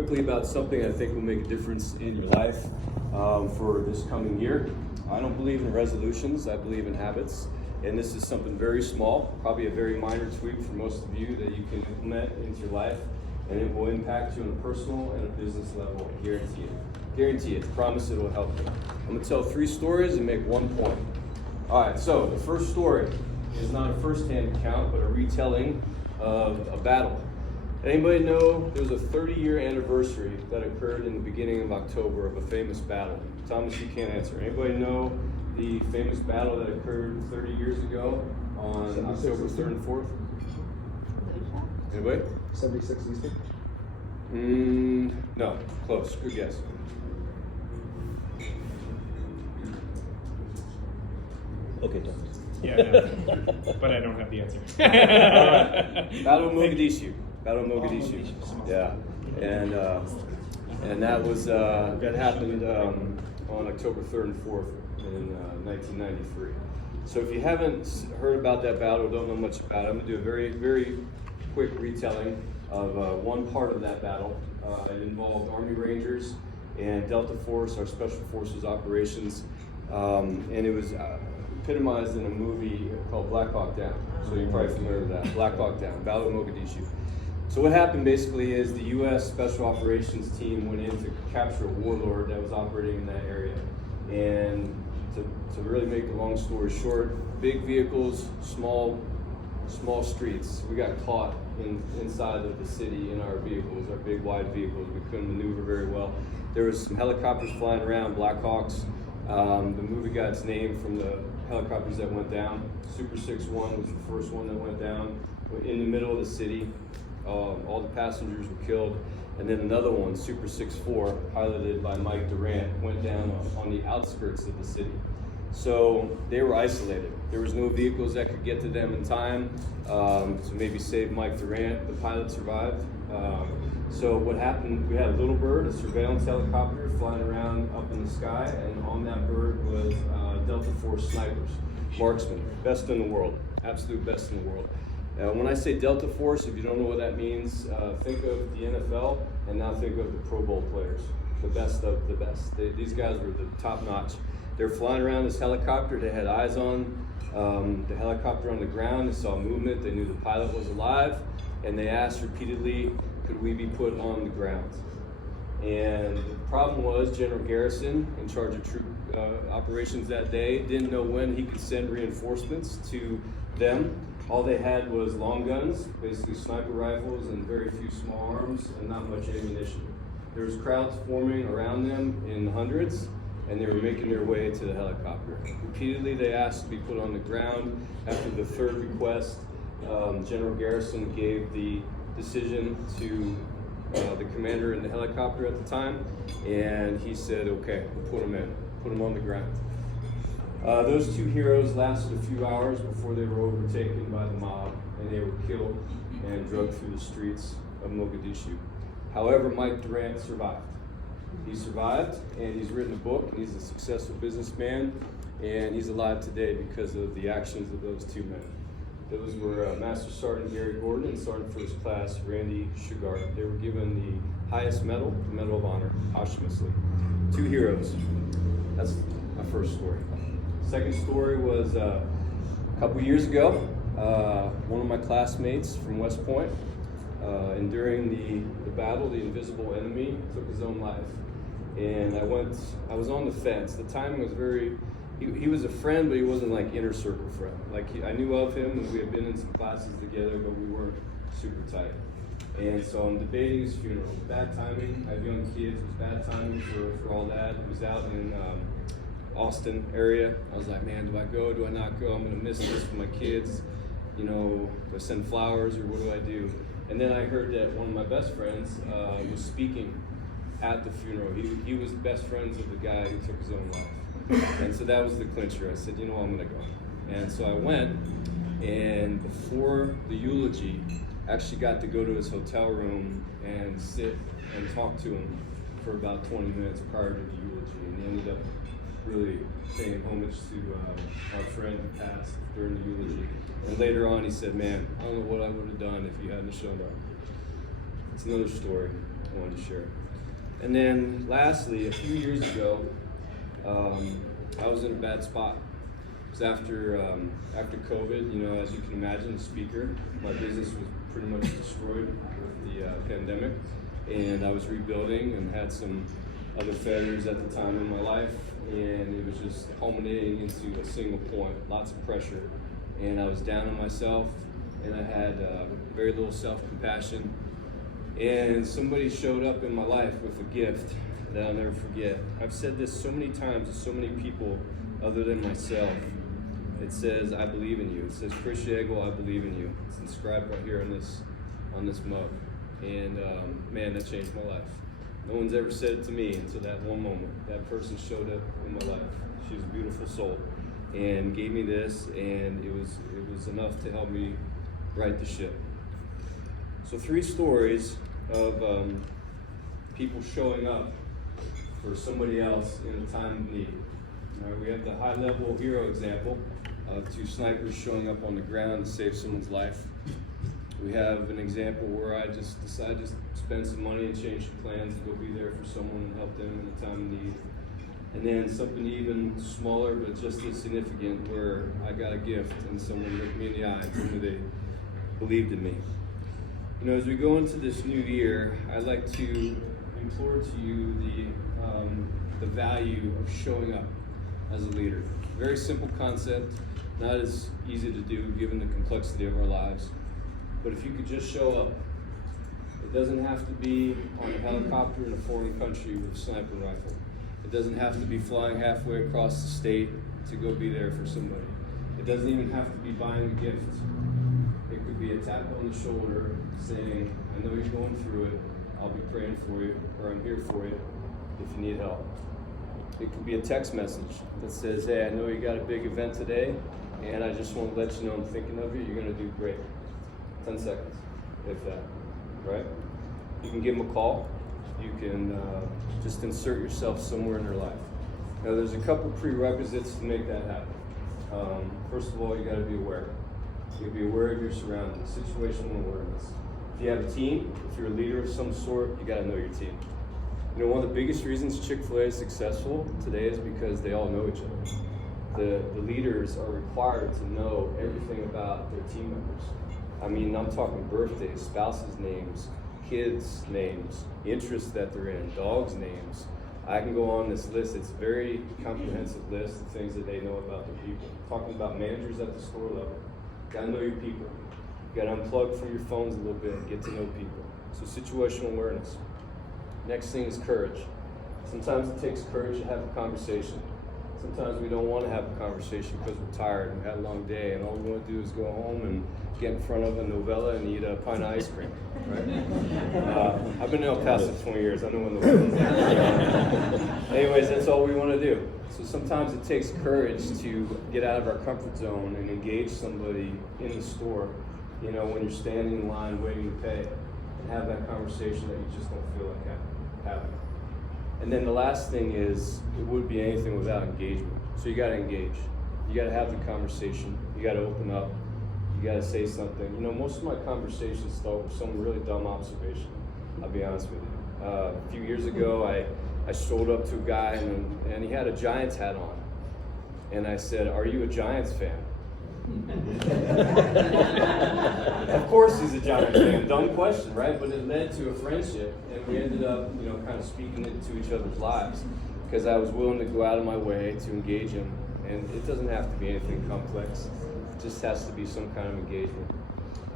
Quickly about something I think will make a difference in your life for this coming year. I don't believe in resolutions, I believe in habits. And this is something very small, probably a very minor tweak for most of you that you can implement into your life, and it will impact you on a personal and a business level, I guarantee it. Guarantee it, promise it will help you. I'm gonna tell 3 stories and make 1 point. All right, so the first story is not a first-hand account, but a retelling of a battle. Anybody know there was a 30-year anniversary that occurred in the beginning of October of a famous battle? Thomas, you can't answer. Anybody know the famous battle that occurred 30 years ago on October 3rd and 4th? Anybody? 76 Eastern? No, close. Good guess. Okay, Thomas. Yeah, no, but I don't have the answer. Battle of Mogadishu. Battle of Mogadishu. Yeah, and that was that happened on October 3rd and 4th in 1993. So if you haven't heard about that battle, don't know much about it, I'm gonna do a very, very quick retelling of one part of that battle. It involved Army Rangers and Delta Force, our Special Forces operations, and it was epitomized in a movie called Black Hawk Down. So you're probably familiar with that. Black Hawk Down, Battle of Mogadishu. So what happened basically is the U.S. Special Operations team went in to capture a warlord that was operating in that area. And to really make a long story short, big vehicles, small streets. We got caught inside of the city in our vehicles, our big wide vehicles. We couldn't maneuver very well. There was some helicopters flying around, Black Hawks. The movie got its name from the helicopters that went down. Super 6-1 was the first one that went down in the middle of the city. All the passengers were killed. And then another one, Super 6-4, piloted by Mike Durant, went down on the outskirts of the city. So they were isolated. There was no vehicles that could get to them in time to maybe save Mike Durant. The pilot survived. So what happened, we had a little bird, a surveillance helicopter flying around up in the sky, and on that bird was Delta Force snipers, marksmen, best in the world, absolute best in the world. When I say Delta Force, if you don't know what that means, think of the NFL and now think of the Pro Bowl players, the best of the best. These guys were the top notch. They're flying around this helicopter. They had eyes on the helicopter on the ground. They saw movement. They knew the pilot was alive, and they asked repeatedly, could we be put on the ground? And the problem was General Garrison, in charge of troop operations that day, didn't know when he could send reinforcements to them. All they had was long guns, basically sniper rifles, and very few small arms, and not much ammunition. There was crowds forming around them in the hundreds, and they were making their way to the helicopter. Repeatedly, they asked to be put on the ground. After the 3rd request, General Garrison gave the decision to the commander in the helicopter at the time, and he said, okay, we'll put them on the ground. Those 2 heroes lasted a few hours before they were overtaken by the mob, and they were killed and dragged through the streets of Mogadishu. However, Mike Durant survived. He survived, and he's written a book, and he's a successful businessman, and he's alive today because of the actions of those 2 men. Those were Master Sergeant Gary Gordon and Sergeant First Class Randy Shugart. They were given the highest medal, the Medal of Honor, posthumously. 2 heroes. That's my first story. Second story was a couple years ago. One of my classmates from West Point, and during the battle, the invisible enemy took his own life. And I was on the fence. The timing was very, he was a friend, but he wasn't like inner circle friend. Like I knew of him and we had been in some classes together, but we weren't super tight. And so I'm debating his funeral. Bad timing, I have young kids, it was bad timing for all that. It was out in Austin area. I was like, man, do I go, do I not go? I'm gonna miss this for my kids. You know, do I send flowers or what do I do? And then I heard that one of my best friends was speaking at the funeral. He was best friends of the guy who took his own life. And so that was the clincher. I said, you know what, I'm gonna go. And so I went, and before the eulogy, actually got to go to his hotel room and sit and talk to him for about 20 minutes prior to the eulogy. And he ended up really paying homage to our friend who passed during the eulogy. And later on he said, man, I don't know what I would have done if you hadn't shown up. It's another story. wanted to share. And then lastly, a few years ago, I was in a bad spot. It was after COVID, you know, as you can imagine, the speaker, my business was pretty much destroyed with the pandemic, and I was rebuilding and had some other failures at the time in my life, and it was just culminating into a single point, lots of pressure, and I was down on myself, and I had very little self-compassion, and somebody showed up in my life with a gift that I'll never forget. I've said this so many times to so many people other than myself. It says, I believe in you. It says, Chris Yeagle, I believe in you. It's inscribed right here on this mug. And man, that changed my life. No one's ever said it to me until that one moment. That person showed up in my life. She was a beautiful soul and gave me this, and it was enough to help me right the ship. So 3 stories of people showing up for somebody else in a time of need. All right, we have the high-level hero example of 2 snipers showing up on the ground to save someone's life. We have an example where I just decided to spend some money and change some plans to go be there for someone and help them in a time of need. And then something even smaller but just as significant where I got a gift and someone looked me in the eye and told me they believed in me. You know, as we go into this new year, I'd like to implore to you the value of showing up as a leader. Very simple concept, not as easy to do given the complexity of our lives. But if you could just show up, it doesn't have to be on a helicopter in a foreign country with a sniper rifle. It doesn't have to be flying halfway across the state to go be there for somebody. It doesn't even have to be buying a gift. It could be a tap on the shoulder saying, I know you're going through it, I'll be praying for you, or I'm here for you if you need help. It could be a text message that says, hey, I know you got a big event today, and I just want to let you know I'm thinking of you, you're going to do great. 10 seconds, if that, right? You can give them a call. You can just insert yourself somewhere in their life. Now, there's a couple prerequisites to make that happen. First of all, you got to be aware. You got to be aware of your surroundings, situational awareness. If you have a team, if you're a leader of some sort, you got to know your team. You know, one of the biggest reasons Chick-fil-A is successful today is because they all know each other. The leaders are required to know everything about their team members. I mean, I'm talking birthdays, spouses' names, kids' names, interests that they're in, dogs' names. I can go on this list. It's a very comprehensive list of things that they know about their people. Talking about managers at the store level. Gotta know your people. You gotta unplug from your phones a little bit and get to know people. So situational awareness. Next thing is courage. Sometimes it takes courage to have a conversation. Sometimes we don't want to have a conversation because we're tired and we had a long day, and all we want to do is go home and get in front of a novella and eat a pint of ice cream, right? I've been in El Paso 20 years. I know when novella's at. Anyways, that's all we want to do. So sometimes it takes courage to get out of our comfort zone and engage somebody in the store, you know, when you're standing in line waiting to pay, and have that conversation that you just don't feel like having. And then the last thing is, it wouldn't be anything without engagement. So you gotta engage. You gotta have the conversation. You gotta open up. You gotta say something. You know, most of my conversations start with some really dumb observation. I'll be honest with you. A few years ago, I strolled up to a guy and he had a Giants hat on. And I said, are you a Giants fan? Of course he's a Giants fan. Dumb question, right? But it led to a friendship, and we ended up, you know, kind of speaking into each other's lives because I was willing to go out of my way to engage him. And it doesn't have to be anything complex. It just has to be some kind of engagement.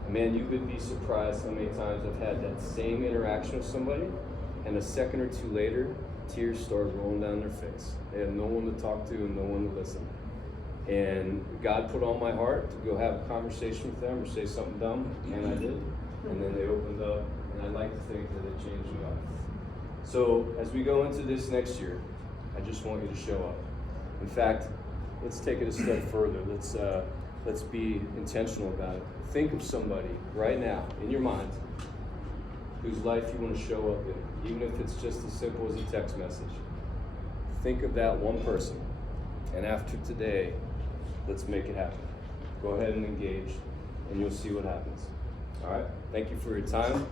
And man, you would be surprised how many times I've had that same interaction with somebody, and a second or two later, tears start rolling down their face. They have no one to talk to and no one to listen. And God put on my heart to go have a conversation with them or say something dumb, and I did. And then they opened up, and I like to think that it changed my life. So as we go into this next year, I just want you to show up. In fact, let's take it a step further. Let's be intentional about it. Think of somebody right now in your mind whose life you want to show up in, even if it's just as simple as a text message. Think of that one person, and after today, let's make it happen. Go ahead and engage, and you'll see what happens. All right? Thank you for your time.